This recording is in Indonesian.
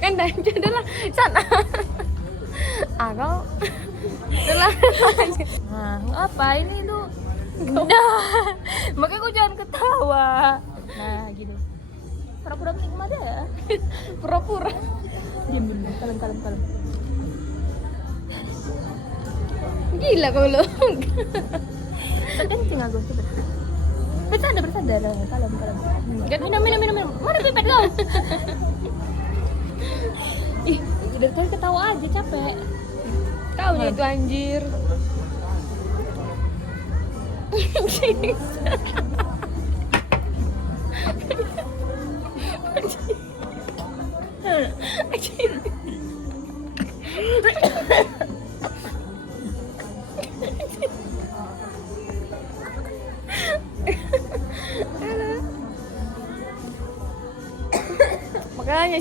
Kan aja adalah sana. Aku adalah. Nah, apa ini tuh? Nah, makanya kau jangan ketawa. Nah, gini. Pura-pura nikmat ya. Pura-pura. Diam, kalem. Gila kau lo. Kencing aku coba. Bersadar. Kalem. Minum. Mana pipet kau? Ih, udah tadi ketawa aja capek. Kau nya itu anjir. Makanya